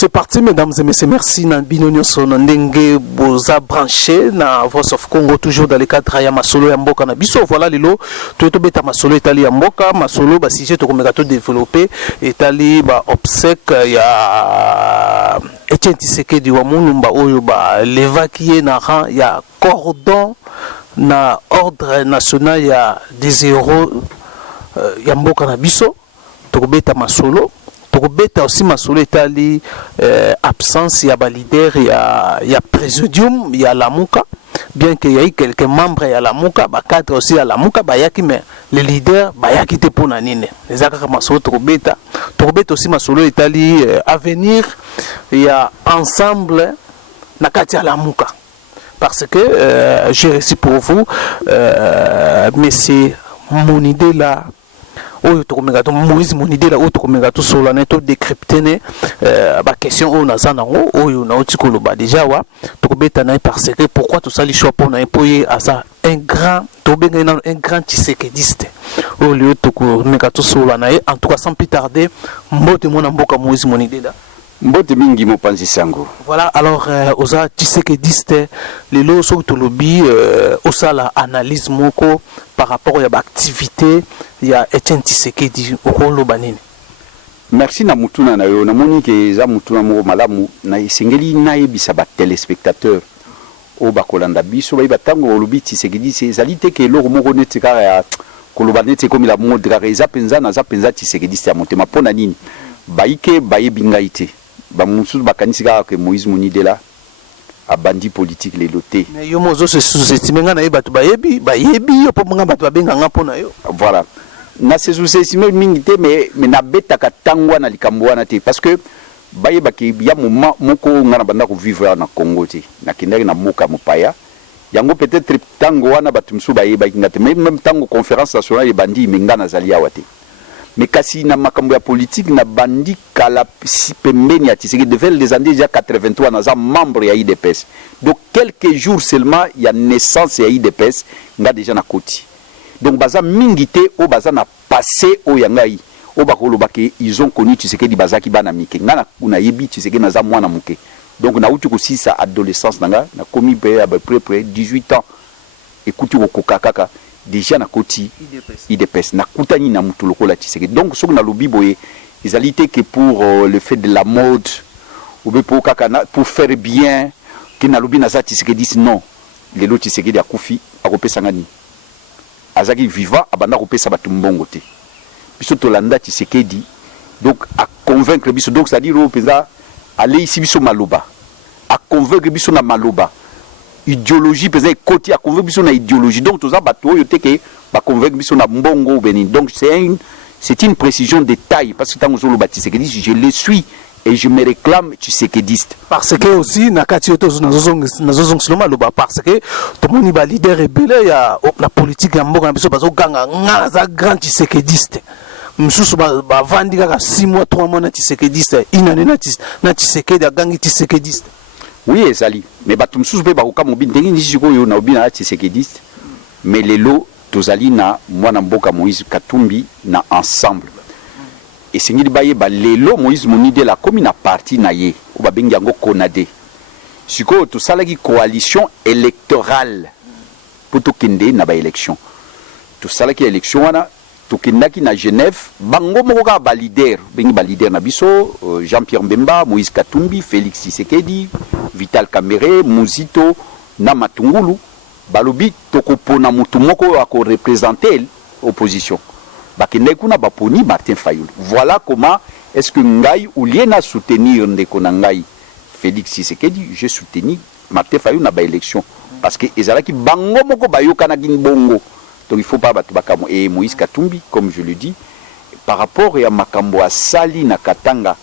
C'est parti, mesdames et messieurs. Merci. Nambino son ndenge boza branché na Voice of Congo, toujours dans le cadre ya masolo ya mboka na biso. Voilà lelo to beta masolo etali ya mboka, masolo ba sujet to komeka to développer etali ba obsèque ya Etienne Tshisekedi wa Mulumba oyo ba l'évacuer na rang ya cordon na ordre national ya des héros ya mboka na biso. To beta masolo Tokobeta aussi masolo etali absence ya ba leader ya présidium ya Lamuka, bien que y ait quelques membres ya Lamuka, ba cadre aussi ya Lamuka bayaki, mais les leaders bayaki te pona nini les akaka masolo tokobeta aussi masolo etali avenir ya ensemble na kati ya Lamuka, parce que j'ai reçu pour vous monsieur Monide là oyo tokomeka to Moïse Monide la oyo tokomeka to solana to décrypter ne ba question oyo nazana ngo oyo na oti koloba déjà wa tokobeta na parce que pourquoi tout ça li choix pour na epoye asa un grand tobenga na un grand tshisekediste oyo le tokomeka to solana en tout cas sans plus tarder mbote mona mboka Moïse Monide la mbote mingi mopanzi sango. Voilà, alors oza tshisekediste les lots sont to lobby osala analyse moko par rapport à l'activité ya Etienne Tshisekedi okoloba nini. Merci na mutuna na yo na moni ke za mutuna mo malamu na isengeli na yebisa ba téléspectateurs o bakolanda biso ba tango olobi Tshisekedi c'est zalité ke loko moko neti kara ya koloba neti comme la mode kara za penza Tshisekedi ya motema pona nini baike bayebingaite ba musu bakanisi kara ke Moïse Monide la a bandi politique les lotés. Mais yo mozo se sous-estimer nga na yebatu bayebi yo po nga batu babenga nga pona yo. Voilà. Na se sous-estimer mingi te mais na betaka tangwa na likambo wana te parce que bayeba ke ya moment moko nga na banda ko vivre na Congo te na kindaki na moka mopaya yango peut-être tango wana batu msu bayeba ngate même tango conférence nationale e bandi menga na zalia wate. Mais kasi na makambo ya politique na bandi kala si pembeni ya Tshisekedi devait les années déjà 83 na za membre ya IDPS. Donc quelques jours seulement il y a naissance ya IDPS nga déjà na koti. Donc baza mingité o baza na passé o yangai o bakoloba ke ils ont connu Tshisekedi bazaki bana mike nga na yebi Tshisekedi na za mwana muke. Donc na utu ko sisa adolescence nanga na komi pe à peu près 18 ans écoute ko kokaka déjà na koti IDPS na kutani na mutu lokola Tshisekedi. Donc ce que na lobi boye izalité que pour le fait de la mode ou pour kakana pour faire bien que na lobi na za Tshisekedi non les lots Tshisekedi a kufi a kopesa ngani azaki vivant abanda kopesa batu mbongo te biso tolanda Tshisekedi donc à convaincre biso donc c'est-à-dire au pesa aller ici biso maloba à convaincre biso na maloba idéologie pesa côté à convaincre biso na idéologie donc toza bato yo te ke ba convaincre biso na mbongo beni donc c'est une précision de taille parce que tant que lo Tshisekedi je le suis et je me réclame Tshisekediste parce que aussi na kati oto nazozong sloma loba parce que tout moni ba leader rebelle ya la politique ya mboka na biso bazo ganga nga za grand Tshisekediste msusu ba vandi kaka 6 mois 3 mois na Tshisekediste inane na Tshisekedi agangi Tshisekediste. Oui ezali mais batu msusu pe ba ko kamobi ndenge ni siko yo na obina Tshisekediste mais lelo tozali na mwana mboka Moïse Katumbi na ensemble. Et c'est ngili baye ba lelo Moïse Monide la komi na parti na ye o ba bengi yango konade siko to salaki coalition électorale pour to kende na ba élection to salaki élection wana to kendaki na Genève bango moko ka ba leader bengi ba leader na biso Jean-Pierre Mbemba, Moïse Katumbi, Félix Tshisekedi, Vital Kamerhe, Muzito na Matungulu balobi to ko pona mutu moko ako représenter opposition. Bakendekuna baponi Martin Fayulu. Voilà comment est-ce que ngai ou liena soutenir ndeko na ngai Félix Tshisekedi, je soutenu Martin Fayulu na ba élection parce que ezalaki bango moko bayokana bongo. Donc il faut pas battre bakamo et Moïse Katumbi comme je le dis par rapport à makambo a sali na Katanga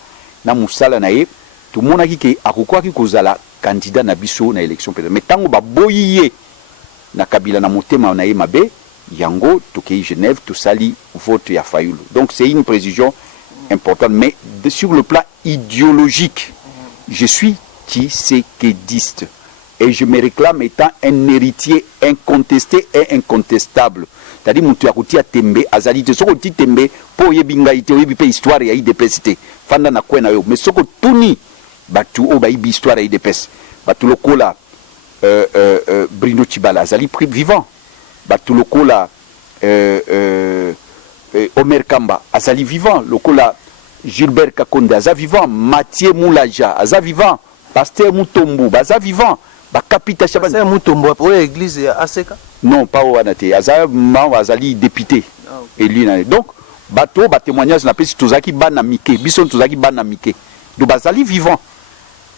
na musala na ye tout le monde a dit que akokwaki kozala candidat na biso na élection peut-être mais tango ba boyiye na Kabila na motema na ye mabe yango tokei Genève tout sali vote ya Fayulu. Donc c'est une précision importante mais sur le plan idéologique je suis Tshisekediste et je me réclame étant un héritier incontesté et incontestable. C'est-à-dire mutu ya kotia tembe azali te soko ti tembe po yebinga ite yebi pe histoire ya IDPS te fanda na kwena yo mais soko tuni batu o bayibi histoire ya IDPS batu lokola Bruno Tshibala azali vivant batu lokola Omer Kamba azali vivant lokola Gilbert Kakonde aza vivant Mathieu Moulaja aza vivant Pasteur Mutombo aza vivant Bakapita Chabani Pasteur Mutombo pour l'église ya Aseka non pas wana te azali député élu donc bato ba témoignage na pesi tozaki bana mike biso tozaki bana mike do bazali vivant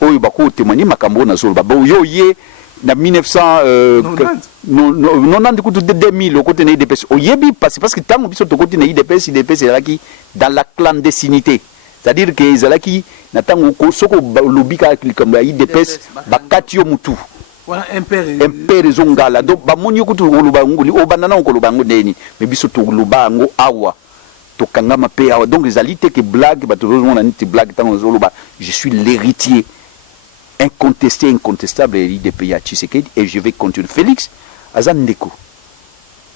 oyo bako témoigner makambo na zolo ba yo ye na 1990 kutu 2000 au côté na IDPS oyebi parce que tango biso to côté na IDPS ezalaki dans la clandestinité c'est-à-dire que ezalaki na tango ko soko lobika likambo ya IDPS bakati yo mutu voilà impère zongala donc bamoni kutu koloba ngoli obanana koloba ngondeni mais biso to koloba ngo awa to kangama pe awa donc ezali te que blague ba to mona niti blague tango zoloba je suis l'héritier incontestable de l'IDP à Tshisekedi et je vais continuer. Félix Azandeko,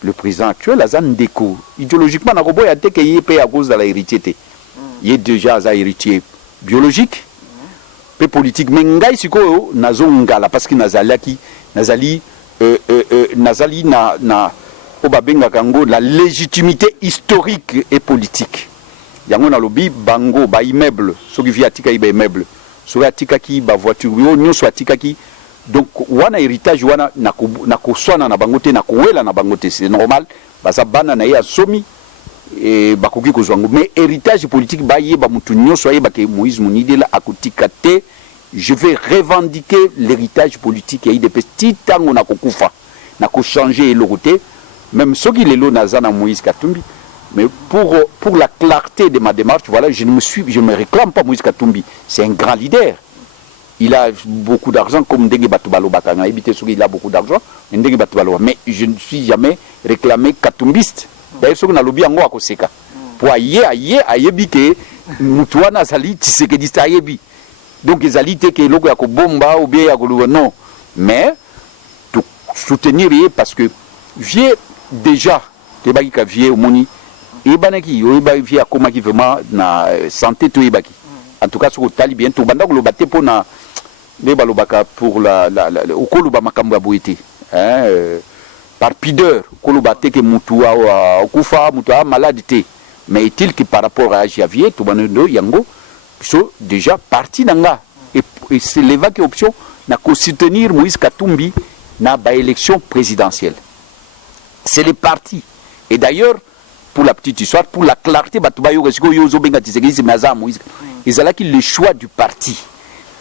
le président actuel, Azandeko, idéologiquement, il y a à cause de l'héritier. Il est déjà un héritier biologique, peu politique. Mais il y a un parce que Nazali la légitimité historique et politique. Il y a un lobby, bango, ba immeuble, ce qui vient à immeuble. Soit tikaki ba voiture yo soit tikaki donc wana héritage wana na koswana na bangote na kowela na bangote c'est normal baza bana na ya somi et bakoki kozwango mais héritage politique ba yeba mutu nyonso yeba ke Moïse Munidela akotika te je vais revendiquer l'héritage politique et des petits tango na kokufa na ko changer eloko te même soki lelo nazana Moïse Katumbi. Mais pour la clarté de ma démarche, voilà, je ne me réclame pas Moïse Katumbi. C'est un grand leader. Il a beaucoup d'argent, comme Ndenge Batubalo Batanga. Il a beaucoup d'argent, mais je ne suis jamais réclamé Katumbiste. D'ailleurs, ce qu'on a lobby en Koseka. Pour ayebi que Moutouana Zali, Tshisekedi ayebi. Donc, les alités que l'on a bomba ou bien non. Mais, pour soutenir, parce que j'ai déjà, Tebaki Kavier au Moni, et banaki via comment qui vraiment na santé to ibaki en tout cas sur tali bien to banda ko baté pour na les balobaka pour la okoluba makambo boité par pudeur ko baté que mutu okufa mutu maladité mais est-il que par rapport à Javier to banando yango so déjà parti nanga et c'est l'évacuer option na ko soutenir Moïse Katumbi na ba élection présidentielle c'est les partis et d'ailleurs pour la petite histoire, pour la clarté, ils ont le choix du parti.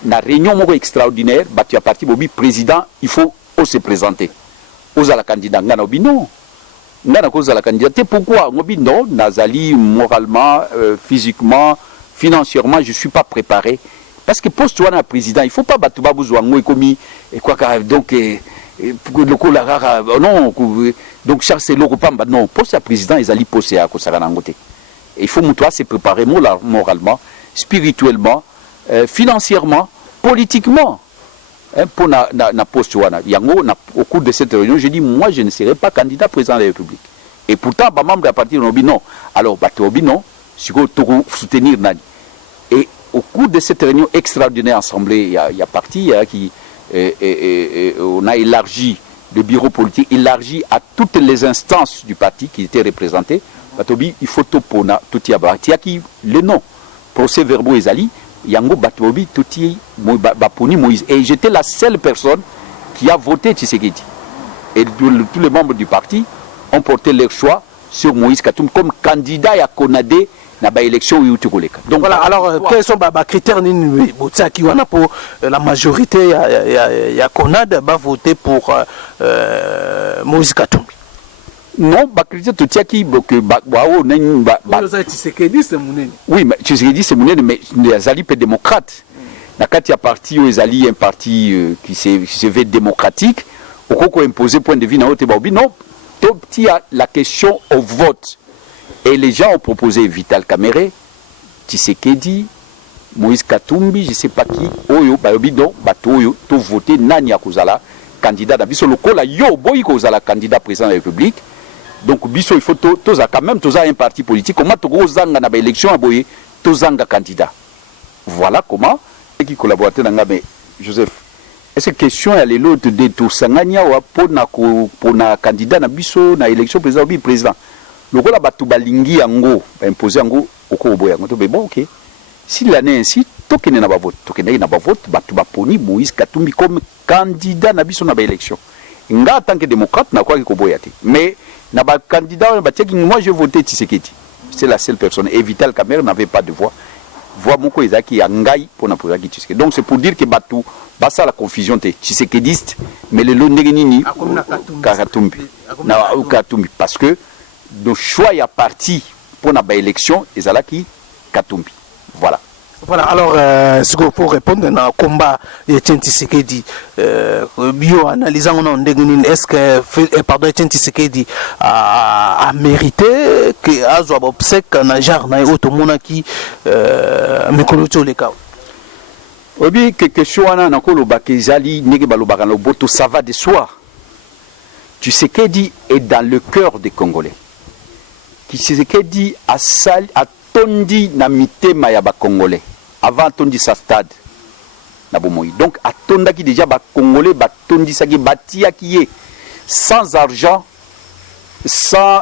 La réunion extraordinaire, il parti Bobi président, il faut se présenter. Aux la candidat, non. La candidature, pourquoi non, Nazali, moralement, physiquement, financièrement, je ne suis pas préparé. Parce que poste toi président, il ne faut pas battre Babouzouango et commis et quoi donc le coup la rare non donc Charles c'est le repamba non poste à président ils allaient poster à Kosaranangote. Il faut mutua se préparer moralement, spirituellement, financièrement, politiquement. Pour na poste wana yango au cours de cette réunion j'ai dit moi je ne serai pas candidat président de la République. Et pourtant ba membre à partir de Obi non. Alors ba Obi non, si vous soutenir nani. Et au cours de cette réunion extraordinaire assemblée, il y a parti qui on a élargi le bureau politique, élargi à toutes les instances du parti qui étaient représentées. Batobi, il faut topona tout y a qui le nom procès verbaux ezali yango Batobi tout y baponi Moïse et j'étais la seule personne qui a voté Tshisekedi et tous les membres du parti ont porté leur choix sur Moïse Katumbi comme candidat à Konadé na ba élection donc voilà alors quels sont les critères qui wana pour la majorité ya Konad va voter pour Moïse Katumbi. Non, critère tout qui que oui mais Tshisekedi c'est monene mais les alliés démocrates na kati ya parti aux alliés un parti qui se veut démocratique au koko imposer point de vue na ote baobi non il y a la question au vote. Et les gens ont proposé Vital Kamerhe, Tshisekedi, Moïse Katumbi, je ne sais pas qui, Oyo, Bayobidon, Batoyo, tout voté, Nani Akozala, candidat d'Abisso, le Kola, Yo, Boy Kozala, candidat président de la République. Donc, Bisso, il faut quand même, un parti politique. Comment tu gros zanga na élection à Boye, Tozanga candidat. Voilà comment. qui collaborateur nanga mais Joseph est-ce que question ya lelo de tout sangania wa pona candidat na biso na élection président lokola batu balingi yango ba imposer yango okobo yango to be bon OK si l'année ainsi tokene na ba vote batu baponi Moïse Katumbi comme candidat na biso na ba élection nga en tant que démocrate na quoi ko boya te mais na ba candidat ba teki moi je voté Tshisekedi c'est la seule personne et Vital Kamerhe n'avait pas de voix moko ezaki ya ngai pona pouraki Tshisekedi donc c'est pour dire que batu basa la confusion te Tshisekediste mais le ndenge nini Katumbi na Katumbi parce que le choix ya parti pona ba élection ezalaki Katumbi voilà. Voilà, alors, pour répondre à combat de Tshisekedi, bio analysant est-ce que, pardon, Tshisekedi a mérité que Azo Abobsek na jar na automona qui mekoloto le cas. Obi que question ana na kolo bakezali nege balobaka no boto ça va de soi. Tshisekedi est dans le cœur des Congolais. Tshisekedi a tondi na mitema ya ba Congolais. Avant tondi sa stade na bomoi donc atondaki déjà ba Congolais ba tondi sa ki batia qui est sans argent sans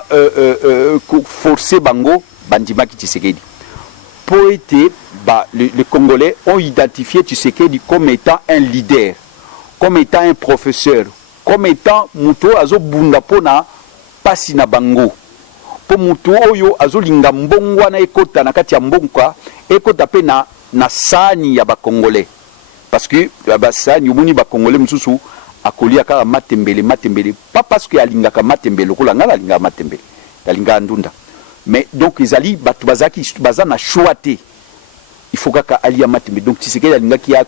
forcer bango bandima ki Tshisekedi poète ba les Congolais ont identifié Tshisekedi comme étant un leader comme étant un professeur comme étant muto azo bunda pona pasi na bango po muto oyo azo linga mbongo na ekota na kati ya mbongo ekota pe na sani ya ba Congolais parce que ba sani umuni ba Congolais mususu akolia kaka matembele pas parce que alinga ka matembele ko langa alinga matembele alinga ndunda mais donc ezali batu bazaki bazana choité il faut kaka alia matembele donc Tshisekedi alinga ki a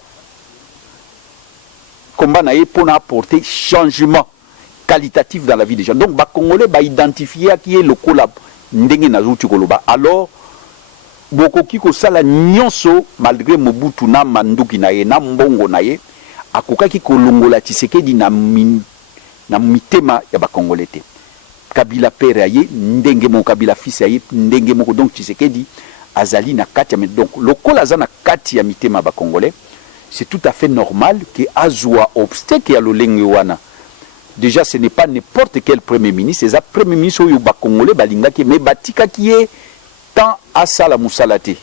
combat na pour apporter changement qualitatif dans la vie des gens donc ba Congolais ba identifier qui est le collab ndenge na zuti koloba alors bokoki kosala nyonso malgré Mobutu na manduki na ye na mbongo na ye akokaki kolongola Tshisekedi na mitema ya ba Congolais te Kabila père ya ye ndenge mo Kabila fils ya ye ndenge moko donc Tshisekedi azali na kati ya donc lokola aza na kati ya mitema ba Congolais c'est tout à fait normal que azwa obstacle ya lolenge wana déjà ce n'est pas n'importe quel premier ministre c'est un premier ministre oyo ba Congolais balingaki mais batika qui est tant à sala musalate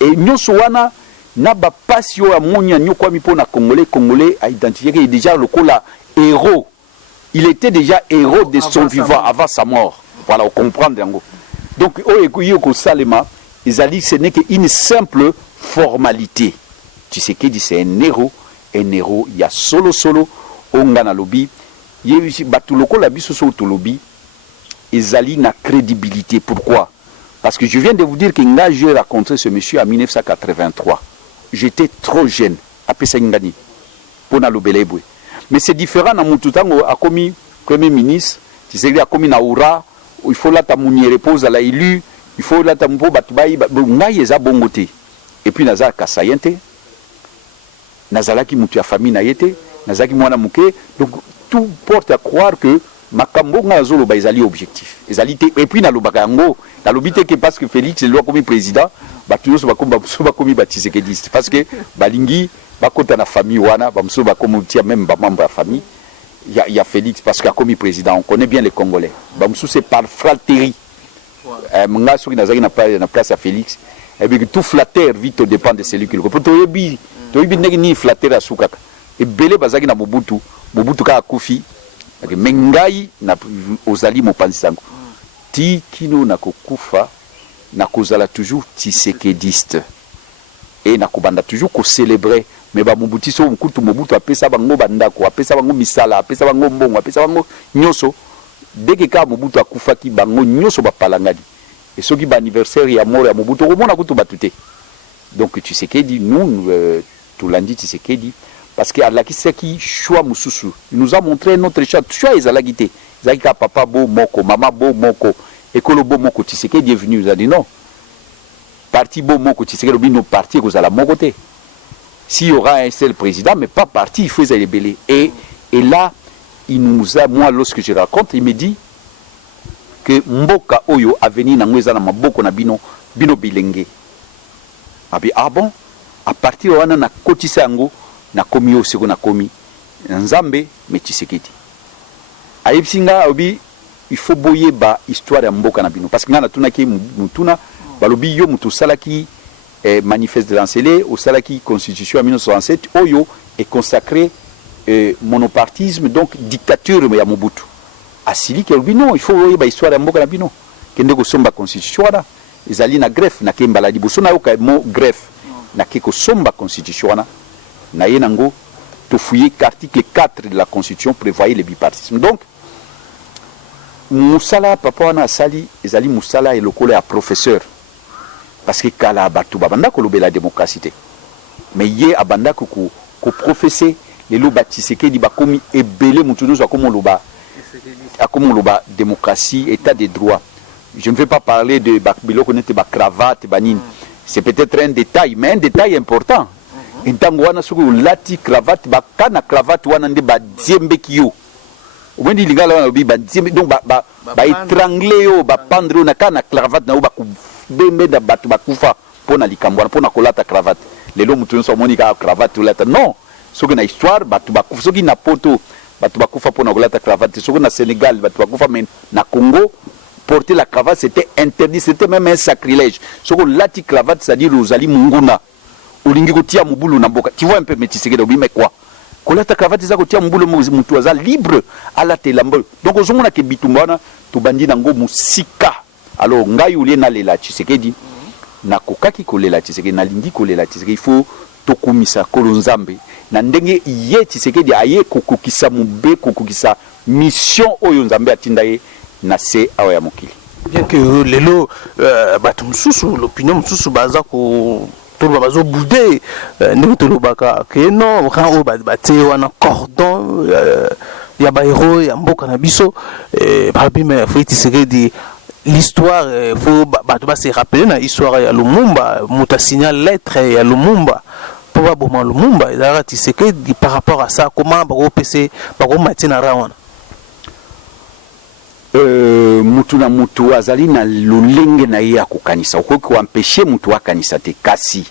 et nyonso wana na ba pasio ya monya nyoko mi pona Congolais a identifié que déjà le kola héros il était déjà héros de son vivant avant sa mort voilà on comprend yango donc oyo ko salema ezali ce n'est qu'une simple formalité tu sais que c'est un héros il y a solo ongana lobi yebi batu lokola biso so to lobi ezali na crédibilité pourquoi. Parce que je viens de vous dire que j'ai rencontré ce monsieur en 1983. J'étais trop jeune. Après ça, mais c'est différent dans mon tout temps. A commis premier ministre, tu sais, a commis Naoura, il faut là ta mounier repose à la élu, il faut là ta mpo batubaï, ngaïeza bongote. Et puis naza kasayente, nazalaki mutu ya famille na yete, nazaki mwana muke. Donc tout porte à croire que makambo ngazolo ba ezali objectif ezali et puis na lobaka yango na lobité que parce que Félix le comme président ba tuyo ba komi ba Tshisekedi parce que balingi ba kota na famille wana ba mso ba comme tia même ba membre de famille il y a Félix parce que comme président on connaît bien les Congolais ba mso c'est par fratrie nga soki nazaki na place à Félix et bien tout flatteur vite dépend de celui qui le comprend toyebi ni flatteur asukaka et belé bazaki na Mobutu ka kufi mengai na ozali mopanzi sango ti kino na kokufa na kozala toujours Tshisekediste et na kobanda toujours ko célébrer mais ba Mobutu so Mobutu apesa bango bandako apesa bango misala apesa bango mbongo apesa bango nyoso dès que ka Mobutu akufa ki bango nyoso ba palangadi et soki ba anniversaire ya mort ya Mobutu komona kutu batute donc Tshisekedi nous tout lundi Tshisekedi parce que Allah qui sait qui choix mususu il nous a montré notre choix ezalagité zaka papa bo moko maman bo moko ekolo bo moko Tshisekedi est venu nous a dit non parti bo moko Tshisekedi bino parti ko zala moko te s'il y aura un seul président mais pas parti il faut les belé et là il nous a moi lorsque je raconte il me dit que mboka oyo avenir na ngweza na maboko na bino bilenge ah bon à partir wana na kotisa yango na komi o seko na komi nzambe me Tshisekedi ayebsinga obi il faut boyer ba histoire ya mboka na bino parce que ngana tuna ki mutuna balobi yo mutu salaki manifeste de l'encelé au salaki constitution en 1967 oyo est consacré monopartisme donc dictature ya Mobutu asili ke lobi non il faut boyer ba histoire ya mboka na bino kende ko somba constitution wana ezali na greffe na kembala liboso na yoka mo greffe na keko somba constitution wana na yenango to fouiller article 4 de la constitution prévoyait le bipartisme donc musala papa wana asali ezali musala et lokolo ya professeur parce que kala batu babanda ko lobela démocratie mais ye abanda ko professer les loba Tshisekedi bakomi ebele mutuno zo comme loba akomo loba démocratie état de droit. Je ne vais pas parler de biloko nete ba cravate banine. C'est peut-être un détail mais un détail important. Ntango wana suku lati cravate ba kana cravate wana nde ba diembe kiyo. Omendi lingala wana bi ba diembe donc ba étrangler yo ba pendre na kana cravate na ba ku bembe da batu ba kufa pona likambo na pona kolata cravate. Lelo mutu so monika cravate lata non. Soki na histoire batu ba kufa soki na poto batu ba kufa pona kolata cravate soki na Sénégal batu ba kufa mais na Congo porter la cravate c'était interdit, c'était même un sacrilège. Soki lati cravate c'est-à-dire ozali munguna. Olingi kotia mubulu na mboka. Tu vois un peu Tshisekedi obi mais quoi? Kolata cravate za kotia mubulu mutu aza libre ala telambo. Donc ozomona ke bitumbana to bandi nango musika. Alors ngai ulie na lela Tshisekedi na kokaki kolela Tshisekedi na lingi kolela Tshisekedi il faut tokumisa kolonzambe na ndenge ye Tshisekedi aye kokokisa mube kokokisa mission oyo nzambe atinda ye na se awa ya mokili. Bien que lelo batu mususu l'opinion mususu baza ko tout bazo boudé ndenge tolobaka ke non ran o baté wana cordon ya ba héros ya mboka na biso babi mais faut Tshisekedi l'histoire faut batu ba se rappeler na histoire ya Lumumba muta signal lettre ya Lumumba pour ba boma Lumumba ezara Tshisekedi par rapport à ça comment ba ko PC ba ko matina rawana mutu na mutu azali na lolenge na ye ya kokanisa okoki koampeshe mutu akanisa te kasi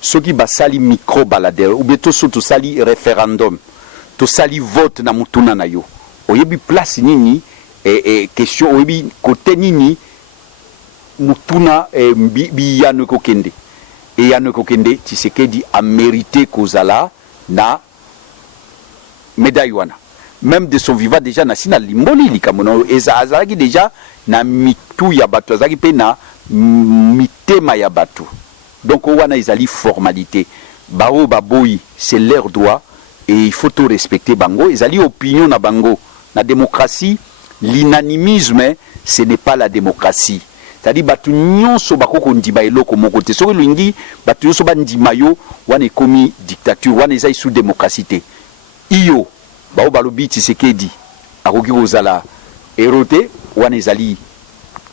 soki basali micro baladere ou bien toso tosali référendum tosali vote na mutuna na yo oyebi place nini question oyebi kote nini mutuna biyano kokende e yano kokende Tshisekedi a mérité kozala na médaille wana même de son vivant déjà na sina limboli likamono ezazaki déjà na mitu ya batu azaki pe na mitema ya batu donc wana ezali formalité bao baboyi c'est leur droit et il faut tout respecter bango ezali opinion na bango na démocratie l'inanimisme ce n'est pas la démocratie c'est-à-dire batu nyonso bakoko ndima eloko moko te soki lingi batu nyonso bandima yo wana ekomi dictature wana ezali sous démocratie te iyo bao balobi Tshisekedi akoki kozala erote wana ezali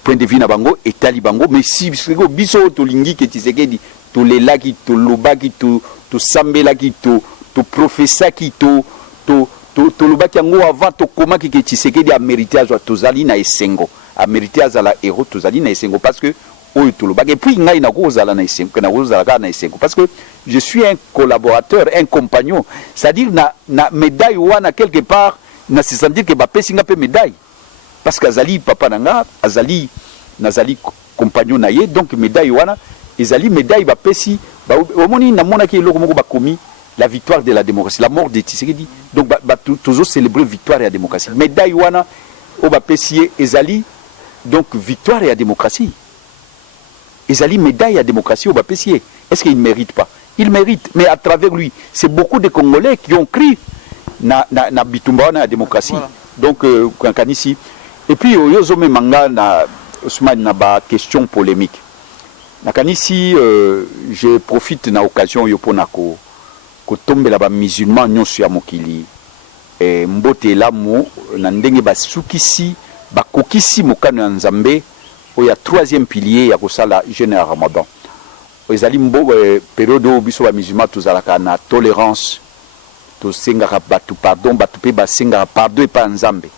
point de vue na bango etali bango mais si biso tolingi ke Tshisekedi tolelaki tolobaki tosambelaki toprofesaki tolobaki yango avant tokomaki ke Tshisekedi a mérité azwa tozali na esengo a mérité azala héros tozali na esengo parce que oyo tolobaki et puis ngai nakozala na esengo nakozala na esengo parce que je suis un collaborateur, un compagnon. C'est-à-dire na médaille wana quelque part na se sentir que ba pesinga pe médaille parce que azali papa nanga azali nazali compagnon na ye donc médaille wana ezali médaille ba pesi ba omoni na mona ki eloko moko ba komi la victoire de la démocratie la mort de Tshisekedi donc ba toujours célébrer victoire et la démocratie médaille wana o ba pesi ezali donc victoire et la démocratie ezali médaille à démocratie o ba pesi est-ce qu'il ne mérite pas? Il mérite, mais à travers lui, c'est beaucoup de Congolais qui ont crié na bitumba na démocratie. Voilà. Donc kankanisi. Et puis yozome manga na Ousmane na ba question polémique. Na kanisi je profite na occasion yopona ko tombela ba musulman nyonso ya mokili. Mbote lamu na ndenge basukisi bakokisi mokano ya Nzambe oya troisième pilier ya kosala jeûne ya Ramadan. Ezali mbo période où biso ba musulman tozalaka na tolérance tosengaka batu pardon batu pe basengaka pardon et pas Nzambe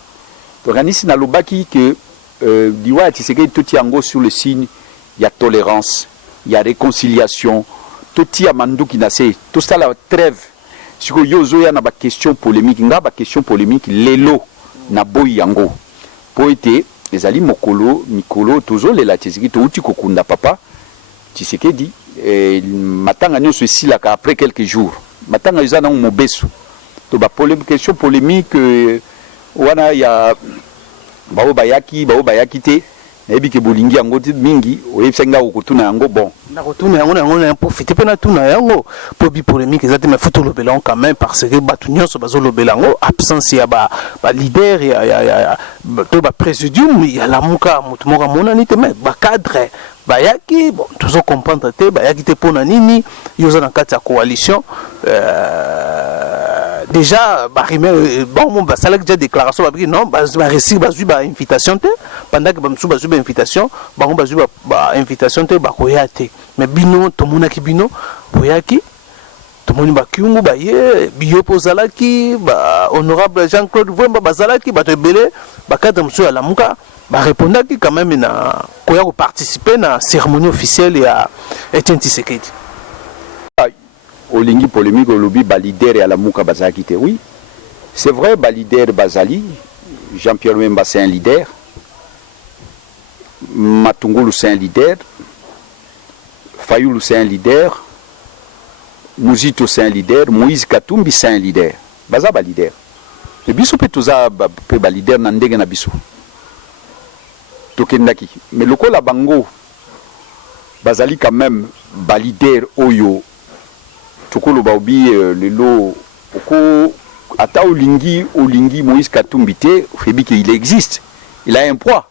tokanisi na lobaki que liwa Tshisekedi tout yango sur le signe il y a tolérance il y a réconciliation totia manduki na se tosala trêve siko yo ozoya na question polémique nga question polémique lelo na boyi yango po ete ezali mikolo tozolela Tshisekedi touti kokunda papa Tshisekedi matanga nyonso esilaka après quelques jours matanga eza nango mobesu to question polémique wana ya bao bayaki te nayebi ke bolingi yango mingi oyebisa nga okotuna yango bon na kotuna yango na profiter pe na tuna yango po bi polémique ezati mais faut lobela quand même parce que batu nyonso bazo lobela yango absence ya ba leader ya to ba présidium ya la muka mutu moko monani te mais ba cadre bayaki bon toujours comprendre te bayaki te pona nini yoza na kati ya coalition déjà barimé bon bah ça là déjà déclaration ba non ba récit ba invitation te pendant que bamsu ba invitation ba invitation te ba koyate mais bino to monaki bino boyaki to moni ba kiungu ba ye biyo pozalaki ba honorable Jean-Claude Vwemba bazalaki ba to belé ba cadre msu ya lamuka ba répondaki quand même na koya ko participer na cérémonie officielle ya Etienne Tshisekedi. Olingi polémique au lobby leader et à la mouka bazaki te oui c'est vrai leader bazali Jean-Pierre Wemba c'est un leader Matungulu c'est un leader Fayulu c'est un leader Muzito c'est un leader Moïse Katumbi c'est un leader baza leader le biso pe toza pe leader na ndenge na biso tokendaki mais lokola bango bazali quand même leader oyo tukolo baobi lelo oko ata olingi Moïse Katumbi te febi que il existe il a un poids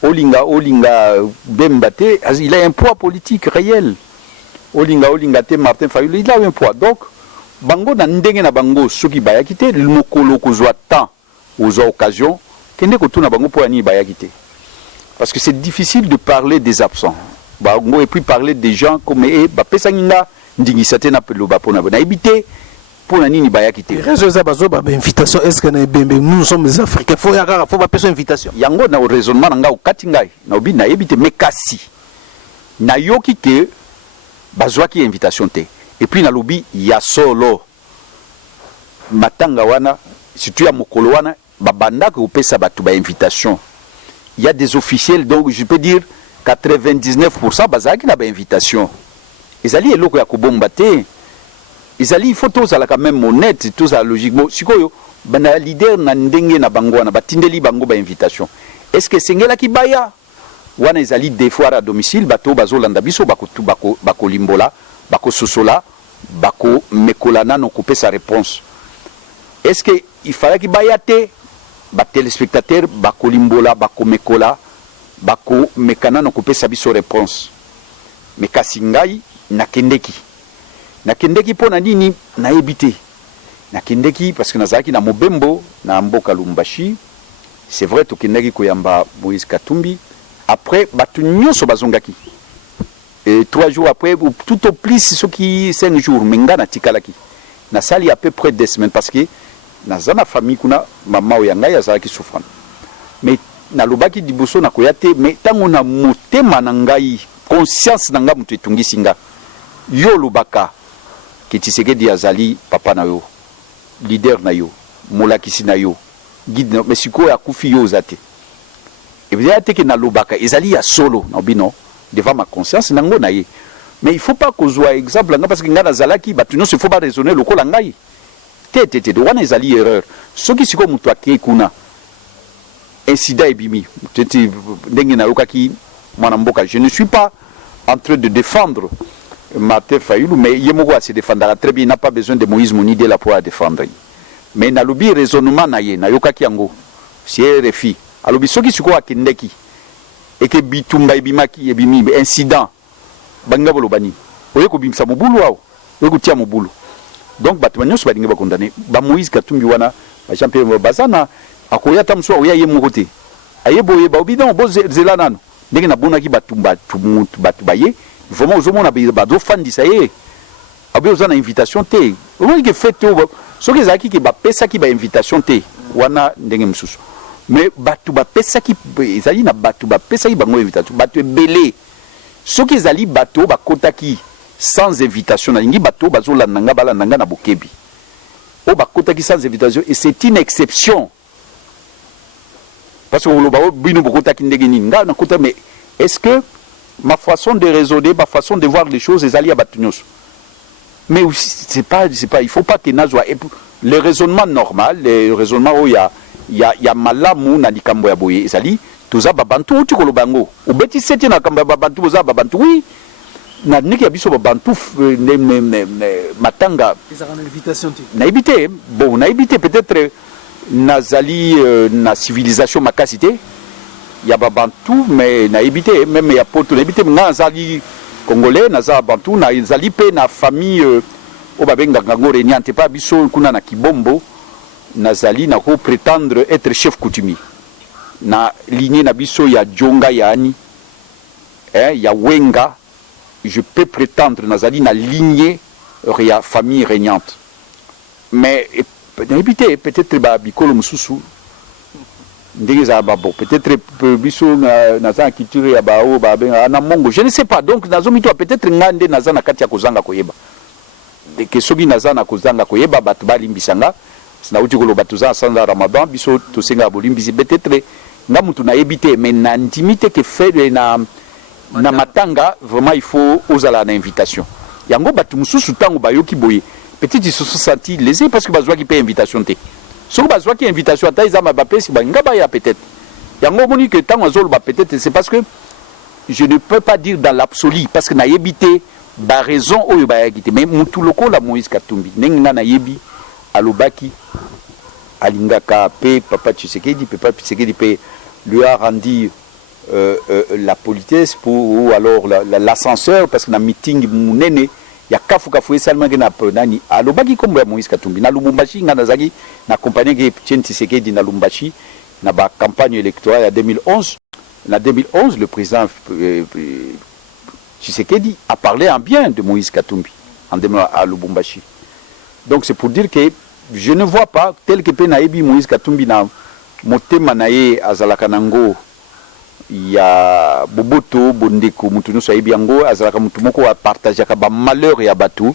olinga Bemba te il a un poids politique réel olinga te Martin Fayulu il a un poids donc bango na ndenge na bango soki bayaki te mokolo kozwa temps aux occasions kende kotuna bango po ani bayaki te parce que c'est difficile de parler des absents bango et puis parler des gens comme pesanginga ndingisate na peloba pona na ebité pona nini bayaki te réseau za bazo ba invitation est-ce que na bembe nous sommes les africains faut ba peso invitation yango na raisonnement nga okati ngai na obi na ebité mekasi na yoki ke bazwaki invitation te et puis na lobi ya solo matanga wana surtout ya mokolo wana babanda ko pesa batu ba invitation il y a des officiels donc je peux dire 99% bazaki na ba invitation ezali eloko ya kobomba te ezali faut tozala quand même honnête tozala logiquement sikoyo bana leader na ndenge na bango wana batindeli bango ba invitation est-ce que sengela kibaya wana ezali des fois à domicile bato bazolanda biso bako limbola bako sosola bako mekolana no couper sa réponse est-ce que il fallait kibaya te ba téléspectateur bako limbola bako mekola bako mekana no couper sa biso réponse mais kasingai nakendeki pona nini na ebité nakendeki parce que nazaki na mobembo na mboka Lumbashi c'est vrai tokendeki koyamba Moïse Katumbi après batu nyonso bazongaki et 3 jours après tout au plus ce qui 5 jours menga na tikalaki na sali à peu près 2 semaines parce que nazana famille kuna mama oyanga yazaki souffrant mais na lobaki diboso na koyate mais tango na motema na ngai conscience na nga mutu etungisi nga yo lobaka ke Tshisekedi azali papa na yo leader na yo molakisi na yo guide na mais siko ya kufi yo zate et bien ate ke na lobaka ezali ya solo na bino devant ma conscience nango na ye mais il faut pas que soit exemple nga parce que nga nazalaki batu non se faut pas raisonner lokola ngai te wana ezali erreur soki siko mutu ake kuna incident ebimi tete ndenge na lokaki mwana mboka je ne suis pas en train de défendre Martin Fayulu mais yemoko a se défendre très bien, il n'a pas besoin de Moïse Mounide la pour défendre mais na lobi raisonnement na ye na yokaki yango c'est RFI alobi soki siko akendeki et que bitumba ebimaki ebimi incident banga bolobani oye ko bimsa mobulu wao oye ko tia mobulu donc batmanyo so badinga ba condamné ba Moïse Katumbi wana ba Jean-Pierre Bazana akoya tamso oya yemoko te ayeboye ba obidon bozela nano ndenge na bonaki batumba batu baye vraiment ozomona bado fandisa ye abi ozana invitation te omoni ke fete soki ezalaki ke bapesaki ba invitation te wana ndenge mosusu mais batu bapesaki ezali na batu bapesaki bango invitation batu ebele soki ezali bato bakotaki sans invitation na lingi bato bazolandanga balandanga na bokebi o bakotaki sans invitation et c'est une exception parce que oloba bino bokotaki ndenge nini nga na kota mais est-ce que ma façon de raisonner ma façon de voir les choses ezali ya bato nyonso mais aussi c'est pas il faut pas que nazwa le raisonnement normal le raisonnement où il y a malamu na likambo ya boye ezali toza babantu uti koloba ngo obeti seti na kamba babantu boza babantu oui na niki ya biso babantu matanga na éviter bon na éviter peut-être nazali na civilisation makasité ya babantu mais na éviter même ya poto na éviter nga nazali congolais naza bantu na ezali pe na famille o babengaka ngo renyante pa biso kuna na kibombo nazali na ko prétendre être chef coutumier na lignée na biso ya Djonga ya Ani ya Wenga je peux prétendre nazali na lignée ya famille régnante mais éviter peut-être ba bikolo mususu ndenge za babo peut-être biso na culture ya bao ba na mongo je ne sais pas donc nazo mito peut-être ngande naza na kati ya kozanga koyeba de que soki naza na kozanga koyeba batu balimbisanga sina uti koloba tuza sanza Ramadan biso to senga bolimbisi peut-être nga mutu na éviter mais na intimité que fait na matanga vraiment il faut ozala na invitation yango batu mususu tango bayoki boye peut-être ils se sont sentis lésés parce que bazwa ki pe invitation te so bazwa ki invitation ata izama ba pesi ba ngaba ya peut-être yango moni que tango azolo ba peut-être c'est parce que je ne peux pas dire dans l'absolu parce que na yebité ba raison oyo ba yakite mais mutu lokola Moïse Katumbi nenga na yebi alobaki alingaka pe papa Tshisekedi pe lui a rendu la politesse ou alors l'ascenseur parce que na meeting munene ya kafu seulement que na nani alobaki kombo ya Moïse Katumbi na Lubumbashi nga nazaki na compagnie que Etienne Tshisekedi na Lubumbashi na ba campagne électorale ya 2011 na 2011 le président Tshisekedi a parlé en bien de Moïse Katumbi à Lubumbashi. Donc c'est pour dire que je ne vois pas tel que Penaebi Moïse Katumbi na motema naye azalaka nango ya boboto bondeko mutu no sayebi yango azalaka mutu moko a partager ka ba malheur ya batu.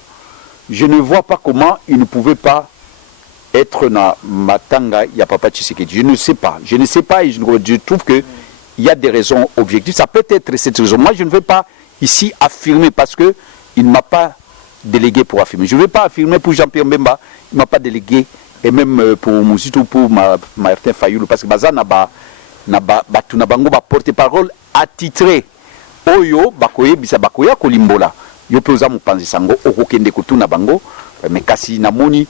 Je ne vois pas comment il ne pouvait pas être na matanga ya papa Tshisekedi. Je ne sais pas et je trouve que il y a des raisons objectives. Ça peut être cette raison. Moi je ne veux pas ici affirmer parce que il ne m'a pas délégué pour affirmer. Je ne vais pas affirmer pour Jean-Pierre Mbemba, il ne m'a pas délégué, et même pour Mousito, pour Martin Fayoulou, parce que Baza n'a pas porte-parole attitré. Oyo, bakoye, bisa bakoya kolimbola. Yo peuza mupanzi sango, okokende kutuna bango, mais kasi namoni,